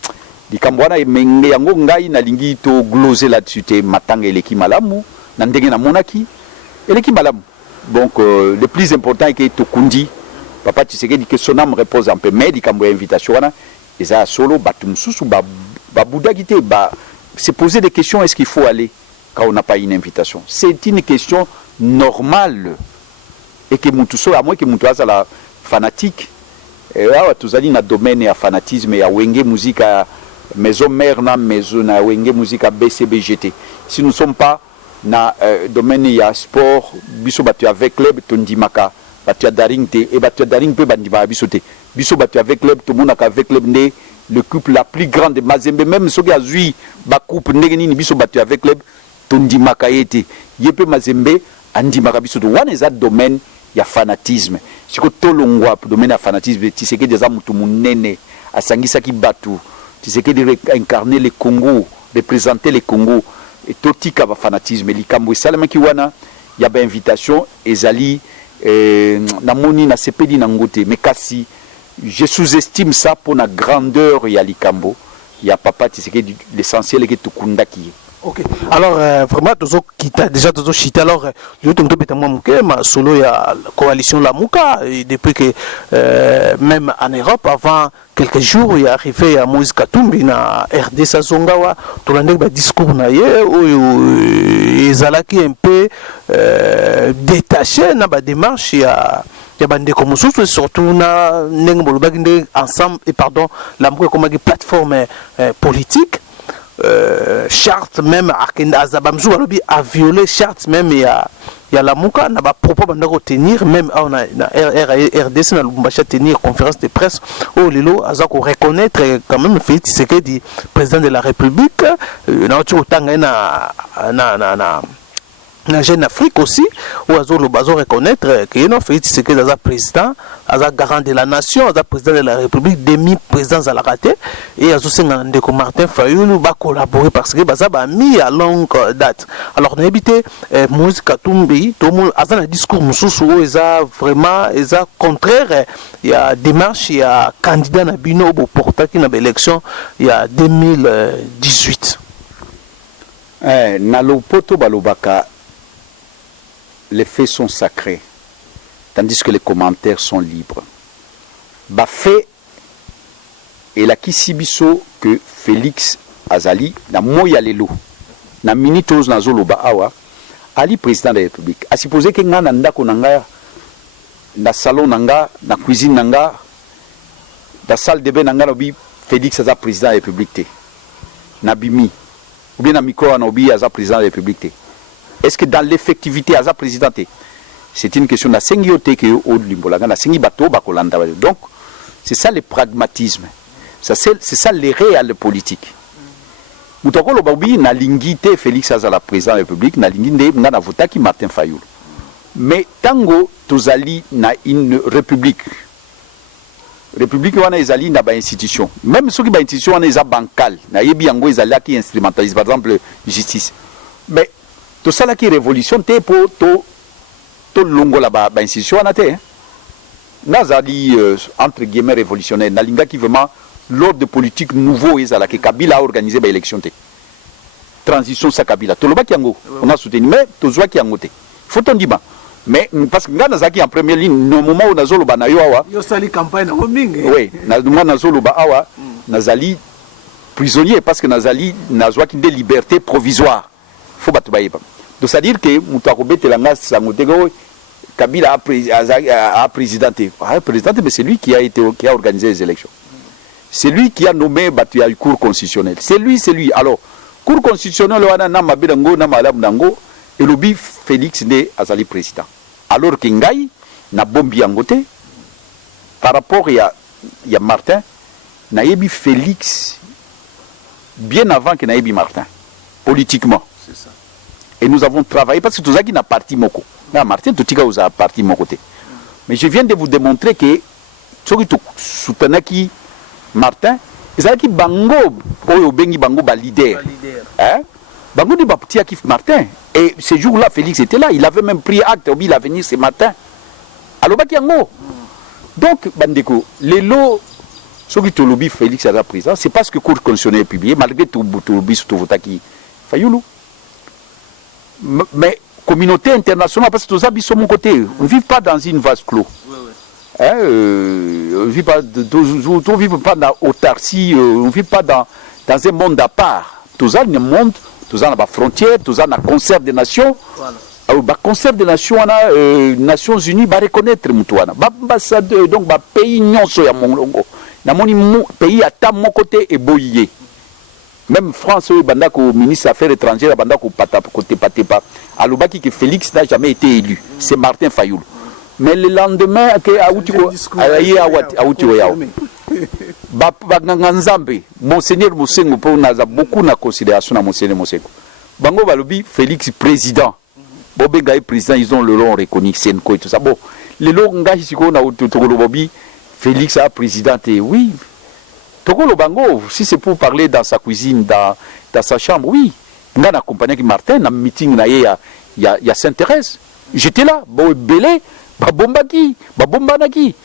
di kambwana menge yango ngai na lingi to glosser là-dessus te matanga eleki malamu, na ndenge na monaki, eleki malamu. Donc le plus important est que tokundi papa Tshisekedi que son âme repose en paix mais di kambo invitation wana eza solo batum susu ba boudagité ba se poser des questions est-ce qu'il faut aller quand on n'a pas une invitation c'est une question normale et que mutuso à moins que mutu azala fanatique et là tuzali na domaine ya fanatisme ya wenge musique maison mère na maison na wenge musique BCBGT si nous sommes pas na domaine ya sport biso batu avec club tondimaka batu daring te et batu daring pe bandima biso te biso batu avec club to monaka avec club ne le couple la plus grande de Mazembe même soki azui ba coupe ndenge nini biso batu avec club tondimaka yete yepe Mazembe andimaka biso to wana eza domaine ya fanatisme siko tolongwa domaine ya fanatisme Tshisekedi eza mutu munene asangisaki batu Tshisekedi incarner le Congo représenter le Congo et totika ba fanatisme likambo esalema ki wana ya ba invitation ezali namoni na sepeli na ngote mais kasi je sous-estime ça pour la grandeur ya likambo ya papa Tshisekedi l'essentiel est que tukundaki. Ok. Alors vraiment tozo kita déjà tozo chita alors je te mto beta mouke ma solo ya coalition Lamuka et depuis que même en Europe avant quelques jours il est arrivé à Moïse Katumbi na RD Sazongawa to lande ba discours na ye oyo ezalaki un peu détaché na ba démarche ya bande comme surtout surtout na ndenge bolobaki nde ensemble et pardon Lamuka comme une plateforme politique charte même a violé charte même ya Lamuka na ba propos banda ko tenir même on a RDC na Lubumbashi tenir conférence de presse au lelo aza ko reconnaître quand même Félix Tshisekedi président de la République na otanga na Jeune Afrique aussi où le bazo reconnaître que non Félix Tshisekedi est président, est garant de la nation, est président de la République, demi-président à la raté et azo senga ndeko Martin Fayulu va collaborer parce que baza ba mis à longue date. Alors on a évité Moïse Katumbi, tout le monde a un discours mususu où eza vraiment eza contraire il y a démarche il y a candidat na bino pour porter qui na élection il y a 2018. Na lopoto balobaka les faits sont sacrés, tandis que les commentaires sont libres. Bafé et la kisibiso que Félix Azali, na moya lelo, na minitos na zoloba awa, Ali président de la République. A supposé que nga nanda konanga, na salon nanga, na cuisine nanga, na salle de bain nanga nobi Félix Azali président de la République. Na bimi, ou bien na micro na obi Azali président de la République. Est-ce que dans l'effectivité, Aza présidenté, c'est une question de la singioté que au Limbolaga, la singi bateau, bakolanda. Donc, c'est ça le pragmatisme. C'est ça les réels politiques. Moutoko Lobabi n'a l'ingité Félix Aza la président de la République, n'a l'ingité n'a voté qui Martin Fayoul. Mais tango tozali na une république. République wana ezali na ba institution. Même ceux qui ba institution wana eza bancal. Na yebi yango ezali qui instrumentalise par exemple justice. Mais tout ça là qui révolution te pour to longo là bas institution na te nazali entre guillemets révolutionnaire nalinga qui vraiment l'ordre politique nouveau ezala que Kabila a organisé ba élection te transition sa Kabila to loba kiango on a soutenu mais to zwa kiango te faut on dit mais parce que nga nazaki en première ligne no moment où nazolo ba na yo awa yo sali campagne na mingi oui nazolo ba awa nazali prisonnier parce que nazali nazwa ki de liberté provisoire faut battre ba yeba. Donc c'est-à-dire que Kabila a présidenté. Mais c'est lui qui a organisé les élections. C'est lui qui a nommé la Cour constitutionnelle. C'est lui. Alors, Cour constitutionnelle, et le Félix n'est Azali président. Alors que Ngaï n'a bombi en côté, par rapport à Martin, Naïbi Félix, bien avant que Naïbi Martin, politiquement. C'est ça. Et nous avons travaillé parce que tout ça qui n'a parti mon côté. Martin, tout ça a parti mon côté. Mais je viens de vous démontrer que ceux qui soutenaient qui Martin, ils qui bango, bengi bango ba leader. Hein? Bango di bapti qui Martin. Et ce jour-là, Félix était là. Il avait même pris acte. Il a venu ce matin. Alors baki yango. Donc bandeko, les lots, ceux qui te lobby Félix à la présidence, c'est parce que Cour constitutionnelle est publié malgré tout lobby sur tout vote qui Fayoulou. Mais communauté internationale, parce que tout ça, ils sont de mon côté. On ne vit pas dans une vase clos. On ne vit pas dans autarcie, on ne vit pas dans un monde à part. Tout ça, il y a un monde, tout ça, il y a des frontières, tout ça, il y a un concert des nations. Le concert des nations, les Nations Unies, va reconnaître l'ambassadeur, donc, le pays, non, c'est mon pays à mon côté et boyé. Même France, le ministre des Affaires étrangères, Alobaki que Félix n'a jamais été élu. C'est Martin Fayoul. Mais le lendemain, Monseigneur Mosengo, on a beaucoup de considération à Monseigneur Mosengo. Bango Balobi, Félix président. Bobenga président, ils ont le long reconnu, Senko et tout ça. Bon, le long Bobi, Félix a présidenté, oui. Togolo Bango, si c'est pour parler dans sa cuisine, dans sa chambre, oui. On a accompagné Martin dans le meeting, il y a Sainte-Thérèse. J'étais là, Belé, Bombaki, Bombanaki.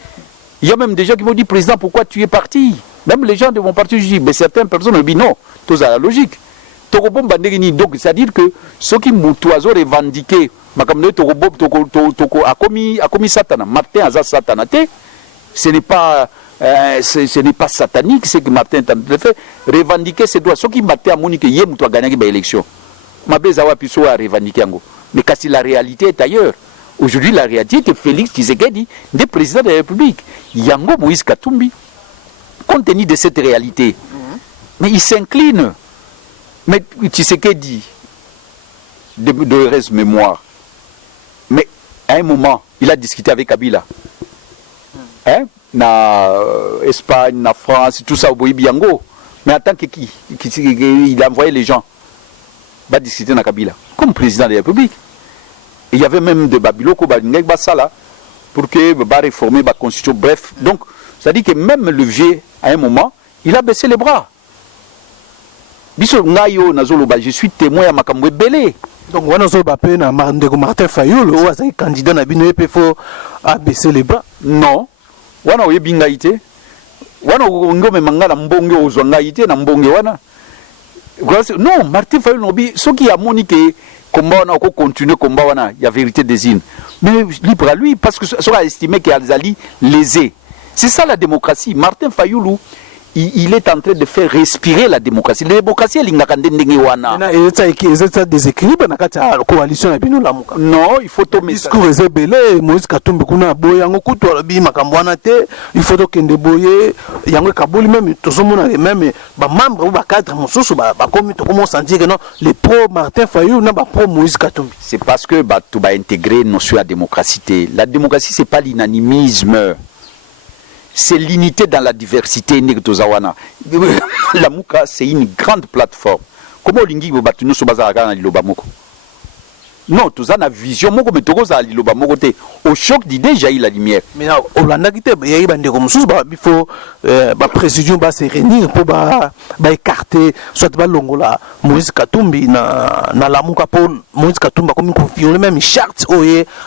Il y a même des gens qui m'ont dit, président, pourquoi tu es parti? Même les gens de mon parti, je dis, mais certaines personnes me disent, non, tout ça, la logique. Donc, c'est-à-dire que ceux qui m'ont revendiqué, a commis Satan, Martin a Satan, ce n'est pas satanique, c'est que Martin a fait. Revendiquer ses droits. Ceux qui Martin a monique, il y a gagné l'élection. Ma bezawa puisse revendiquer. Mais quand la réalité est ailleurs. Aujourd'hui, la réalité est que Félix Tshisekedi est président de la République. Yango Moïse Katumbi, compte tenu de cette réalité, mais il s'incline. Mais Tshisekedi, de heureuse mémoire, Mais à un moment, il a discuté avec Kabila. Hein? Na Espagne, na France, tout ça au Biango. Mais en tant que qui il a envoyé les gens va discuter avec Kabila comme président de la République. Et il y avait même des Babiloko Basala pour que va réformer la constitution. Bref, donc ça dit que même le vieux à un moment, il a baissé les bras. Je suis témoin à Makamwe Belé. Donc on a Martin Fayoul, ou candidat na bino il faut baisser les bras. Non. Wana oyebingaite. Wana ngome mangala mbonge ozwangaite na mbonge wana. Non, Martin Fayoul nobi ce qui a moniqué combat wana ko continuer combat wana, il y a vérité désigne. Mais libre à lui parce que sera estimé qu'il a lésé. C'est ça la démocratie. Martin Fayoulou il est en train de faire respirer la démocratie. La démocratie, elle est déséquilibre dans la coalition. Non, il faut tout mettre. Il faut que boye yango kaboli même tozomona même ba membre ou ba cadre mosusu ba komi to comment sentir que non les pro Martin Fayoulou na ba pro Moïse Katumbi. C'est parce que ba tu vas intégrer notion de démocratie. La démocratie c'est pas l'unanimisme. C'est l'unité dans la diversité. La Mouka, c'est une grande plateforme. Comment Lingi Bobatunu Sobazaraga na Liloba Moko? Non, tout ça, la vision, mais tout ça, Liloba Moko, au choc d'idées, j'ai la lumière. Mais là, au Landagité, il y a eu des commissions, il faut la précision va se réunir pour écarter, soit Longola, Moïse Katumbi, na la Mouka pour Moïse Katumbi, comme il violer même une charte,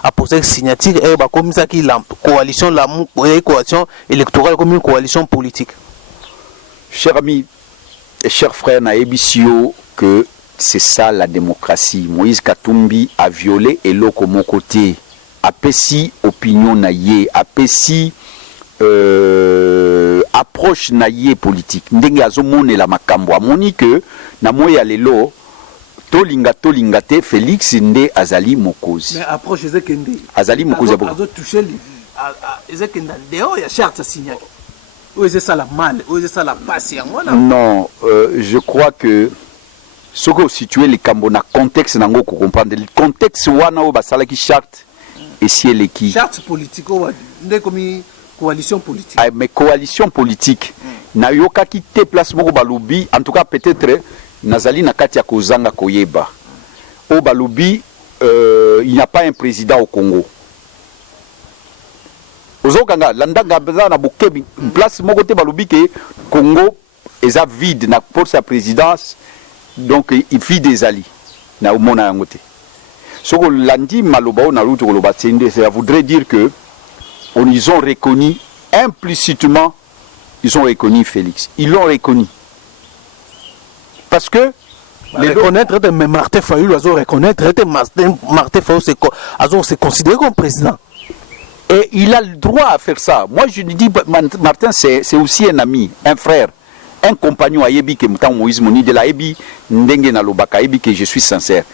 à poser une signature, et comme ça, la coalition, la coalition électorale, comme une coalition politique. Chers amis et chers frères, na Ebisio, que c'est ça la démocratie. Moïse Katumbi a violé et l'autre mon côté. Apesi opinion naïe, apesi approche naïe politique. Ndenge azomone la makambo amoni que na moya lelo tolinga te Félix Nde azali mokozi. Mais approche ezekende. Azali mokozi aboko. Azo toucher ezekenda dehors ya charte signé. Où est ça la mal? Où est ça la passe? Non, je crois que ce que situer les Cambona contexte nango ko comprendre le contexte wana o basala ki charte et si elle est qui charte politique o ndé comme coalition politique. Ah mais coalition politique na yoka ki te place moko balubi en tout cas peut-être nazali na kati ya kozanga koyeba o balubi il n'y a pas un président au Congo. Ozokanga landanga beza na bokebi place moko te balubi ke Congo eza vide na pour sa présidence. Donc il fit des alliés na umona yangote. Ce que lundi malobao na luto koloba tsende, ça voudrait dire que ils ont reconnu implicitement, ils ont reconnu Félix. Ils l'ont reconnu. Parce que les reconnaître mais Martin Fayoulou a reconnaître Martin Fayoulou c'est considéré comme président. Et il a le droit à faire ça. Moi je dis Martin c'est aussi un ami, un frère. Un compagnon a yebi que mutan Moïse Moni de la yebi ndenge na lobaka yebi que je suis sincère.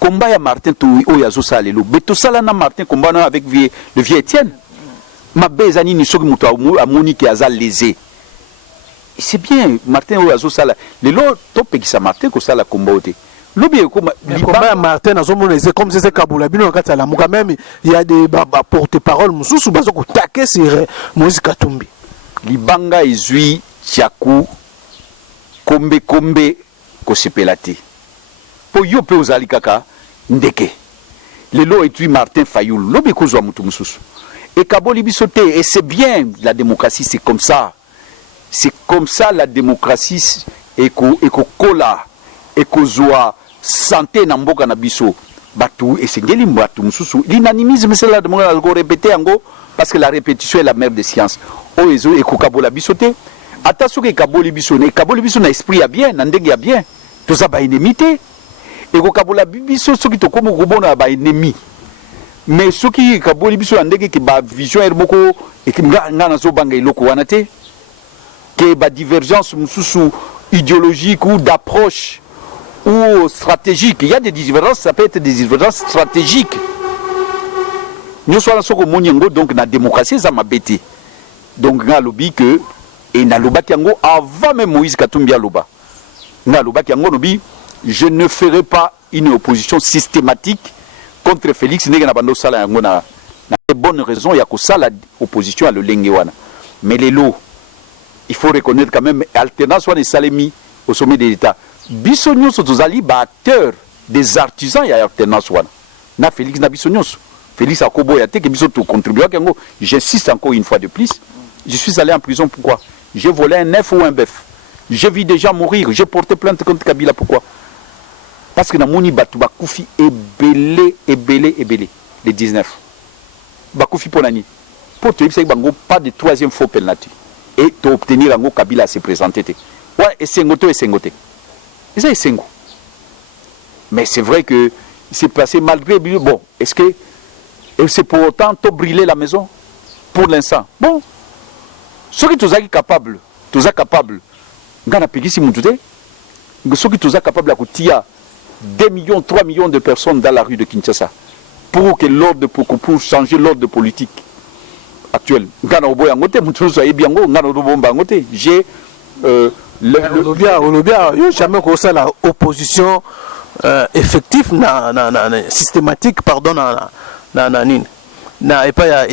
Combat ya Martin to oyazo salelo. Beto sala na Martin combat avec le vieux Étienne. Ma bezani ni soki muto a moni que azal lésé. C'est bien Martin oyazo sala. Le lo topé qui sa Martin ko sala combat oté. Lobi combat Martin na zomo c'est comme c'est Kabula bino kata la muka même il y a des porte-parole mususu bazo ko taquer sur Moïse Katumbi. Libanga ezui Tiakou kombe ko sepelate po yo pe ozali kaka ndeke lelo etui Martin Fayoulou lobi kozwa mutu mususu et kaboli bisote et c'est bien la démocratie c'est comme ça la démocratie et ko kola et kozwa santé na mboka na biso batu et sengeli mbatu mususu l'inanimisme c'est la démocratie ko répéter yango parce que la répétition est la mère des sciences o ezo et ko kabola bisote. Attention que Kaboli Biso na esprit a bien, ndenge a bien. Tout ça ba ennemité. Et ko Kabola Biso ce qui to comme robona ba ennemi. Mais ce qui Kaboli Biso ndenge ki ba vision erboko et ki nga na zo banga iloko wana te. Que ba divergence mususu idéologique ou d'approche ou stratégique. Il y a des divergences, ça peut être des divergences stratégiques. Nous sommes soko monyengo donc na démocratie ça m'a bêté. Donc nga lobby que et na lobaki yango avant même Moïse Katumbi aloba na lobaki yango lobi je ne ferai pas une opposition systématique contre Félix ndenge na bando sala yango na bonne raison ya ko sala opposition à le lenge wana. Mais les lots, il faut reconnaître quand même alternance wana salemi au sommet de l'État. Biso nyonso tozali ba acteurs des artisans ya alternance wana. Na Félix na biso nyonso. Félix Akobo ya te que biso to contribuer kango. J'insiste encore une fois de plus. Je suis allé en prison pourquoi? J'ai volé un œuf ou un bœuf. J'ai vu des gens mourir, j'ai porté plainte contre Kabila pourquoi? Parce que na moni batu bakufi ebele les 19. Bakufi pour nani? Pour te dire bango pas de troisième faux penalty. Et tu obtenir un Kabila à se présenter. Ouais, et sengoto. Et ça est sengo. Mais c'est vrai que c'est passé malgré. Bon, est-ce que c'est pour autant de brûler la maison? Pour l'instant. Bon. Ceux qui sont capables, ngana pegisi mutute. Ceux qui sont capables de 2 millions, 3 millions de personnes dans la rue de Kinshasa pour que pour changer l'ordre politique actuel. Ngana oboya ngote mutu so ebiango ngana obomba ngote. J'ai Olobia, jamais qu'on ça la opposition effective systématique pardon na et pas ya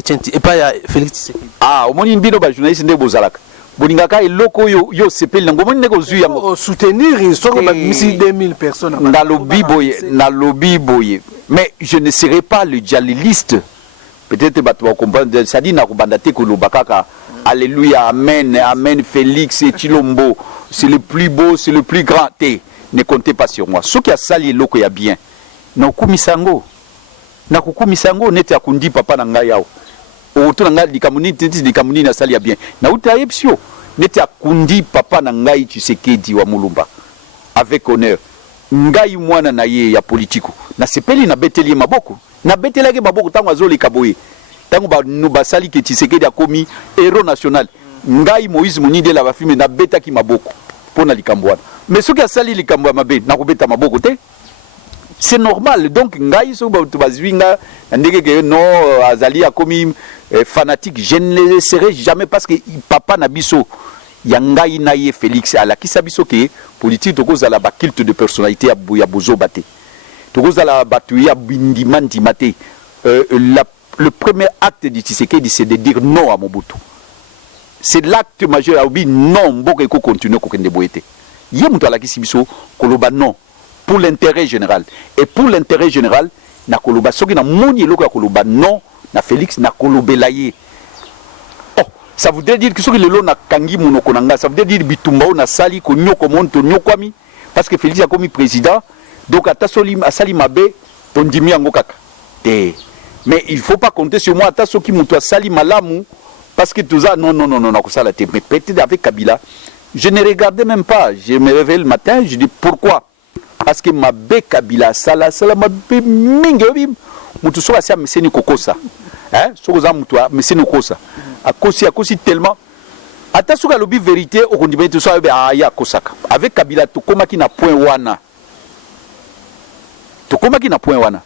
Félix Tshisekedi. Ah, omoni mbino ba journaliste nde bozalaka. Bolingaka eloko yo sepeli ngo moni neko zuya ngo soutenir soko ba misi 2000 personnes na lobby boye. Mais je ne serai pas le dialéliste. Peut-être tu vas comprendre ça dit na kubanda te ko lobakaka. Alléluia, amen, amen, Félix et Chilombo. C'est le plus beau, c'est le plus grand. Ne comptez pas sur moi. Ce qui a sali loko ya bien. Na kumisango. Na kukumisango nete akundi papa na ngai yao. Oto na ngai likamuni na sali ya bien. Na uta epsio nete akundi papa na ngai Tshisekedi wa Mulumba. Avec honneur. Ngai mwana na ye ya politiko. Na sepeli na beteli maboko. Na beteli maboko tango azoli kaboye. Tango ba basali ke Tshisekedi akomi héros national. Ngai Moïse Munide la bafime na beta ki maboko pona likambwana. Mais ce qui a sali likambwa mabe na kobeta maboko te. C'est normal. Donc ngai so ba tubazwinga ndenge ke no azali akomi fanatique, je ne le laisserai jamais parce que papa na biso ya ngai na ye Félix ala ki sabiso ke politique toko za la ba culte de personnalité ya bozo bate. Toko za la batu ya bindimandi mate. Le premier acte de Tshisekedi, c'est de dire non à Mobutu. C'est l'acte majeur. Non, Mboka eko continue kokende boyete. Yé mutu ala kisibiso koloba non pour l'intérêt général. Et pour l'intérêt général, na koloba soki na moni eloko ya koloba non na Félix na kolobela ye. Oh, ça voudrait dire que soki lelo na kangi monoko nanga, ça voudrait dire bitumba na sali ko nyoko monto nyokwami parce que Félix a commis président. Donc atasoli asali mabe tondimi yango kaka. Mais il ne faut pas compter sur moi. Attends, ceux qui m'ont sali malamu, parce que tout ça, non, ça mais peut-être avec Kabila, je ne regardais même pas. Je me réveille le matin, je dis pourquoi? Parce que ma bé Kabila, ça ma bé mingue, moutou soit assez mais c'est ni kokosa. Hein? Sokoza moutoua, mais c'est ni kokosa. À cause tellement. Attends, sur la lobby vérité, au condiment tout ça, ya kosaka. Avec Kabila, tout comme qui n'a point wana. Tout comme qui n'a point wana.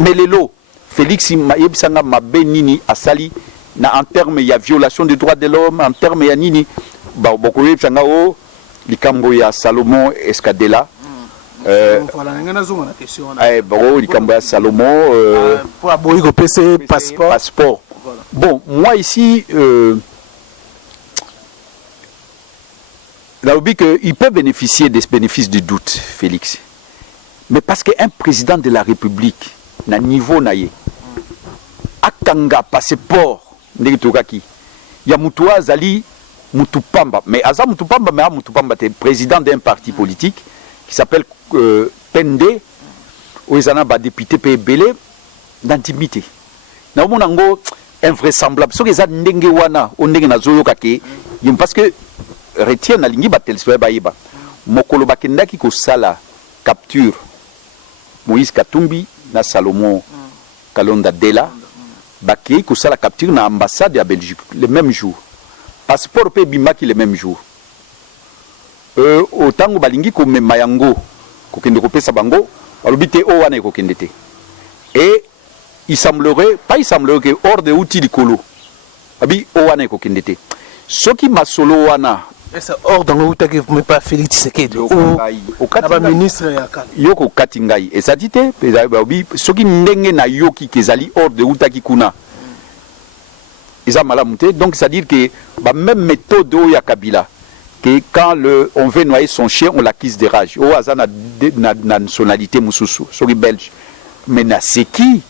Mais les lots. Félix Yebisanga mabe nini asali na en termes ya violation des droits de l'homme en termes ya nini boko yebisanga o likambo ya Salomon Escadela voilà ngana zonga na question boko likambo ya Salomon pour aboyi ko PC passeport. Bon, moi ici là obi que il peut bénéficier des bénéfices du doute Félix. Mais parce qu'un président de la République na niveau na ye akanga passeport ndenge tokaki ya mutu azali mutu pamba mais aza mutu pamba te président d'un parti politique qui s'appelle Pende oizana ba député pe belé d'intimité na omona ngo invraisemblable soki eza ndenge wana ondenge nazoyoka ke parce que retient na lingi ba telespect ba yeba mokolo bakendaki ko sala capture Moïse Katumbi na Salomon Kalonda Dela baki ko sala capture na ambassade ya Belgique le même jour passeport pe bimaki le même jour otango balingi ko mema yango ko kende ko pesa bango balobite o wana ko kende te et il semblerait que hors de outil likolo abi o wana ko kende te soki masolo wana Et ça hors dans le que vous pas Félix Tshisekedi au ministre ya kala yoko katingai et ça dit te soki ndenge na yoki kezali hors de utaki kuna ils ont malamuté donc c'est à dire que ba même méthode o ya Kabila que quand on veut noyer son chien on l'accuse de rage o azana na nationalité mususu soki belge mais na seki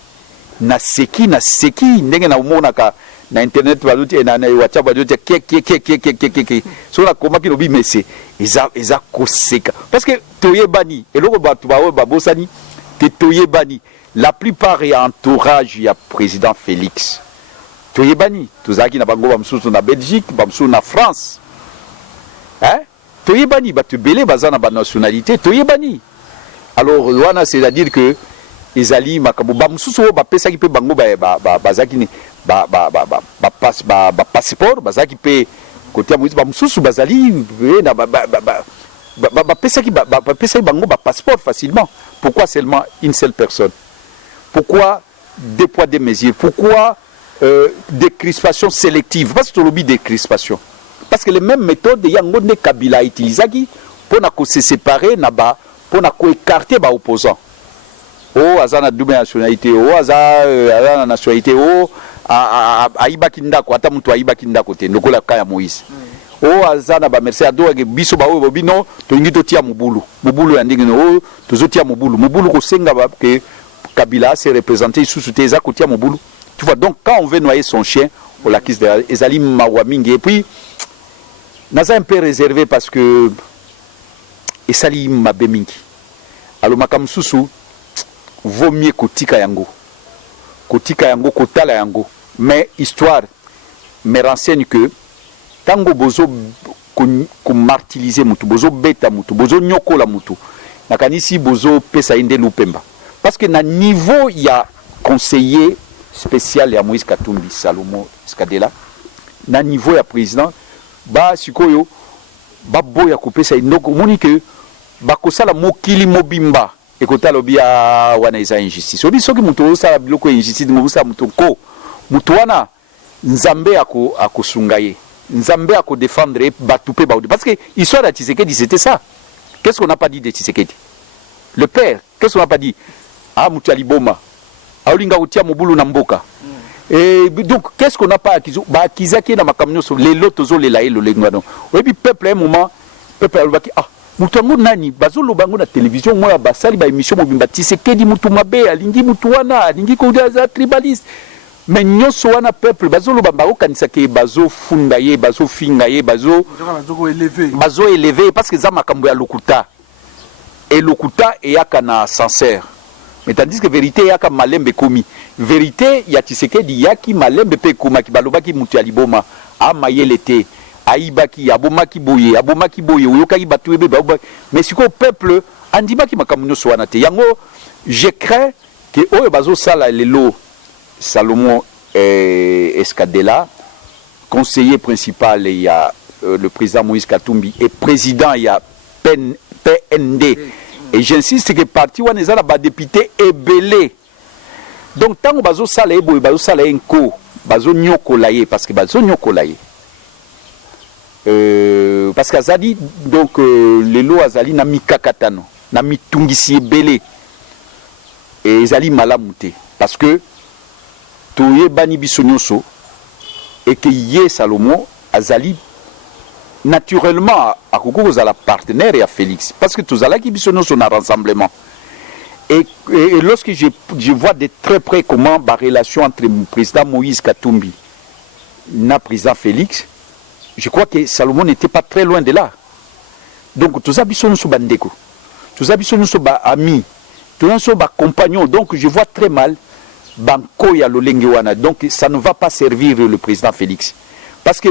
ndenge na umonaka na internet baluti na WhatsApp baluti ke so la koma ki lobi messe eza koseka parce que toyebani eloko batu bawe babosani que toyebani la plupart ya entourage ya président Félix toyebani tozaki na bango bamsusu na Belgique bamsusu na France hein toyebani batu belé baza na ba nationalité toyebani alors wana c'est à dire que ezali makambo bamsusu ba pesa ki pe bango bazaki ni ba passeport bazaki pe côté ya bamsusu bazali na pesa ki bango ba passeport facilement. Pourquoi seulement une seule personne? Pourquoi deux poids deux mesures? Pourquoi des crispations sélectives? Parce que lobby des crispations, parce que les mêmes méthodes yango ne Kabila utilisaki pour na ko se séparer na ba pour na ko écarter ba opposants. Oh azana double nationalité, oh azana nationalité, oh aibaki ndako ata mutu aibaki ndako te ndokola kaya Moïse. Oh azana ba merci ado ke biso ba oyo bino to ngi to tia mubulu ya ndenge no to zo tia mubulu ko senga ba que Kabila s'est représenté sous tes ko tia mubulu. Tu vois, donc quand on veut noyer son chien on l'accuse de ezali mawa mingi et puis naza un peu réservé parce que esali mabe mingi. Alors makamsusu vaut mieux kotika yango kotala yango mais histoire me renseigne que tango bozo ko martyriser mutu bozo beta mutu bozo nyokola mutu nakanisi bozo pesa inde lupemba parce que na niveau ya conseiller spécial ya Moïse Katumbi Salomo Skadela na niveau ya président ba sikoyo ba boya ko pesa indoko moni que ba kosala mokili mobimba ekota lobi ya wana eza injustice obi soki mutu osala biloko injustice ngobusa mutu ko mutu wana nzambe akosunga ye nzambe akodéfendre batu pe baudi parce que histoire de Tshisekedi c'était ça. Qu'est-ce qu'on n'a pas dit de Tshisekedi? Le père, qu'est-ce qu'on n'a pas dit? Ah mutu aliboma aolinga utia mobulu na mboka. Et donc qu'est-ce qu'on n'a pas acquis? Ba kizaki na makamnyo so les lotozo les laé le lengano. Obi peuple un moment peuple alobaki ah mutu ngo nani bazolo bango na télévision moi basali ba émission mobimba Tshisekedi mutu mabe alingi mutu wana alingi ko za tribaliste mais nyonso wana peuple bazolo bamba okanisa ke bazo funda ye bazo finga ye bazo élevé parce que za makambo ya lokuta et lokuta e yaka na sincère mais tandis que vérité yaka malembe komi vérité ya Tshisekedi yaki malembe pe koma ki balobaki mutu aliboma amayele te aibaki abomaki boye oyokaki batu ebe mais siko peuple andimaki makambo nyonso wana te yango je crains que oyo bazo sala lelo Salomon Escadela conseiller principal il y a le président Moïse Katumbi et président il y a PND et j'insiste que parti wana ezala ba député ebele donc tango bazo sala eboye bazo sala enko bazo nyokola ye parce que bazo nyokola ye parce qu'azali donc les lois azali na mikakatano na mitungisi ebele et ezali malamute parce que toye bani biso nyonso et que ye Salomon azali naturellement akoko kozala partenaire ya Félix parce que tozalaki biso nyonso na rassemblement et lorsque je vois de très près comment la relation entre le président Moïse Katumbi na président Félix, je crois que Salomon n'était pas très loin de là. Donc tous habitons sur bandeko, tous habitons sur amis, tous sur compagnons. Donc je vois très mal banko ya lolengewana. Donc ça ne va pas servir le président Félix parce que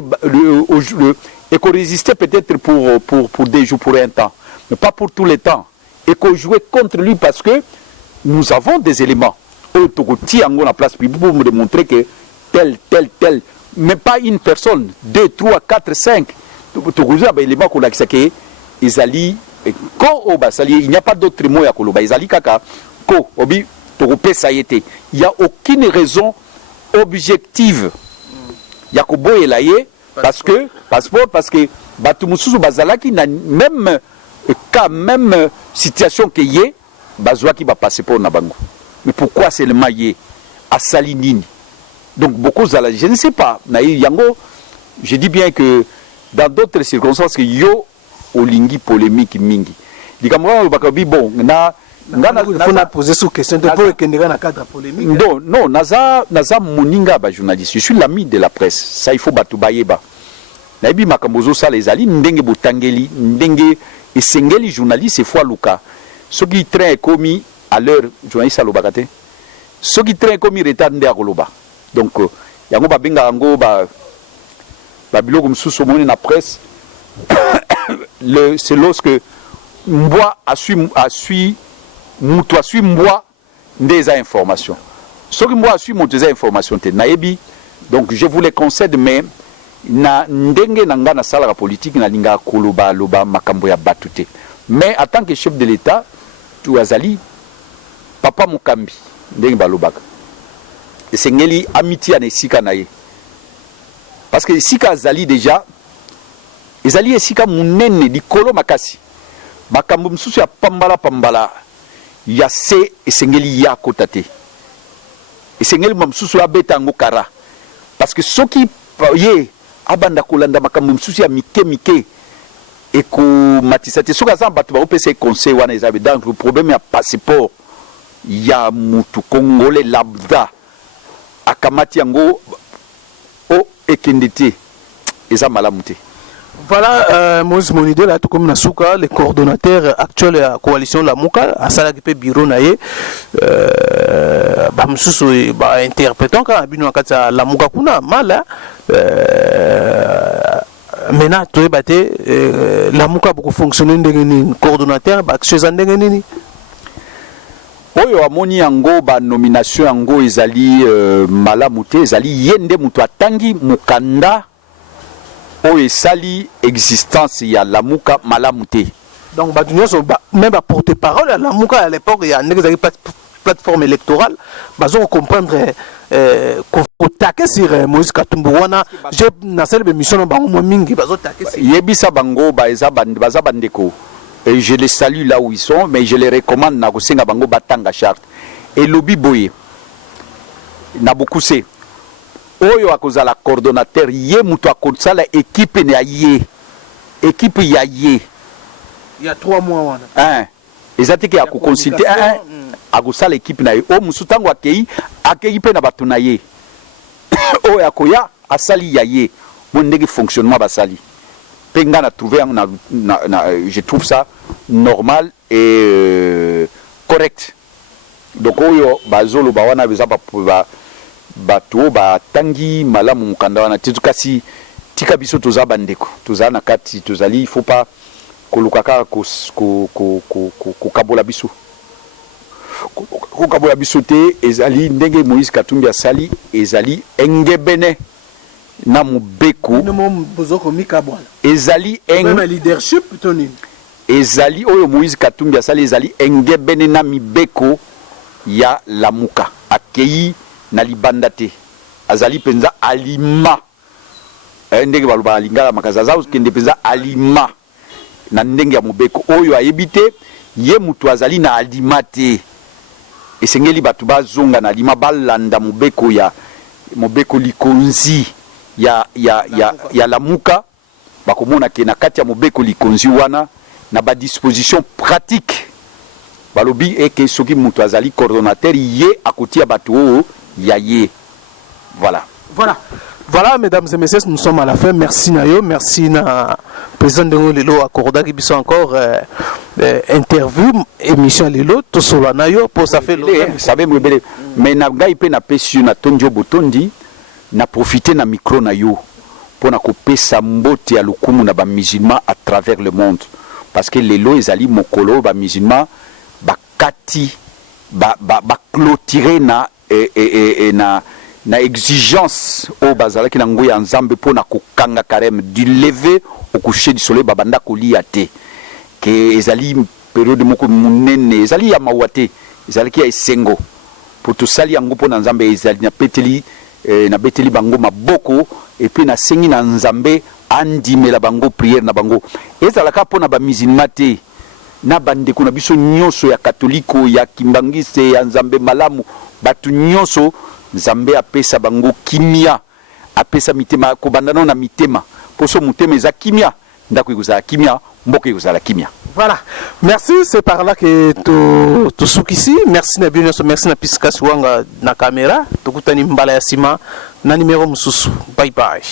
et qu'on résistait peut-être pour des jours, pour un temps, mais pas pour tout le temps. Et qu'on jouait contre lui parce que nous avons des éléments. Au Togoti en la place pour me démontrer que tel, mais pas une personne, 2, 3, 4, 5. Éléments qu'on a qui Isali, il n'y a pas d'autre mot à Koloba. Isali Kaka, Ko, Obi, Togopé, ça y était. Il n'y a aucune raison objective. Yakobo est là, parce que bato mususu bazalaki na même cas même situation que ye bazwaki ba passeport na bango. Mais pourquoi seulement ye asali nini? Donc beaucoup zala, je ne sais pas na yango, je dis bien que dans d'autres circonstances que yo olingi polémique mingi likamwa bakabi bon na faut na poser sous question de pour que dans cadre polémique. Non, naza moninga ba journaliste, je suis l'ami de la presse, ça il faut batu bayeba na bi makambozo ça les ali ndenge botangeli ndenge esengeli journaliste fois luka soki train commis à l'heure journaliste alobakate soki train commis retard nde akoloba. Donc yango ba benga yango ba biloko msusu moni na presse c'est lorsque Mboa a su Mboa des informations. Ce que Mboa a su des informations te naebi. Donc je vous les concède, mais na ndenge nanga na sala politique na linga koloba loba makambo ya batute. Mais en tant que chef de l'État, tu azali papa Mukambi ndenge balobaka. Et c'est ngeli amitié na sika na ye. Parce que sika azali déjà ezali esika munene likolo makasi. Makambo msusu ya pambala ya se esengeli ya kotate. Esengeli msusu ya beta ngo kara. Parce que soki ye abanda kolanda makambo msusu ya mike eko matisate soka zamba tu ba opese conseil wana ezabe dans le problème ya passeport ya mutu congolais labda akamati yango o ekendete eza malamu te. Voilà, Moïse Monide, là, tout comme Nasuka, le coordonnateur actuel de la coalition Lamuka, à Salakipe Biro Naye, Bamsusu, interprétant quand Abino Akata Lamuka Kuna, mal, maintenant, tu es battu, Lamuka beaucoup fonctionné, coordonnateur, action Zandengeni. Oyo amoni yango ba nomination yango ezali malamu te, ezali yende mutu atangi mukanda o esali existence ya Lamuka malamuté. Donc même à porte-parole à Lamuka à l'époque il y a une plateforme électorale bazo comprendre qu'on taquer sur Moïse Katumbi wana j'ai na celle mission bango mo mingi bazo taquer yebisa bango baza bandeko et je les salue là où ils sont, mais je les recommande na kosenga bango batanga charte et lobby boye na beaucoup c'est oyo akozala coordonnateur ye mutu akosala équipe na ye équipe ya ye il y a 3 mois wana ezatiki akoconsulter akosala équipe na ye o musu tango akei pe na bato na ye oyo akoya asali ya ye mo ndenge fonctionnement basali pe nga na trouver je trouve ça normal et correct. Donc oyo bazolo ba wana beza ba bato ba tangi malamu mukanda wana tikasi tika biso toza bandeko toza na kati tozali il faut pas kolukaka ko kabola biso ko kabola biso te ezali ndenge Moïse Katumbi asali ezali engebene na mubeko ezali même leadership toni ezali oyo Moïse Katumbi asali ezali engebene na mibeko ya Lamuka akei na libanda te azali penza alima ndenge baloba alingala makazaza kende penza alima na ndenge ya mobeko oyo ayebite ye mutu azali na alima te esengeli batu bazonga na alima balanda mobeko ya mobeko likonzi ya Lamuka bakomona ke na kati ya mobeko likonzi wana na ba disposition pratique balobi eke soki mutu azali coordonnateur ye akotia batu o yaye. Voilà, mesdames et messieurs, nous sommes à la fin. Merci Nayo, merci na président de Lelo Akorda qui sont encore interview émission Lelo tout sur la Nayo pour ça fait savez moi belle mais na ngai pe na pesi na tonjo botondi na profiter na micro Nayo pour na kopesa mbote ya lukumu na ba musulmans à travers le monde parce que Lelo ezali mokolo ba musulmans bakati ba clôturer na na exigence au bazala ki na ngoya nzambe pona kokanga carême du lever au coucher du soleil babanda kolia te ke ezali période moko munene ezali ya mawate ezali ki ya esengo pour tout sali yango pona nzambe ezali na beteli bango maboko et puis na sengi na nzambe andimela bango prière na bango ezalaka mpona bamusulman te na bandeko na biso nyonso ya katoliko ya kimbangiste ya nzambe malamu batu nyonso nzambe apesa bango kimia apesa mitema kobandana na mitema poso mutema eza kimia ndako ekozala kimia mboka ekozala kimia. Voilà, merci, c'est par là que tu soukisi. Merci na bien, merci na Piscas Wanga na caméra. Tukutani mbala ya sima na numéro mususu. Bye bye.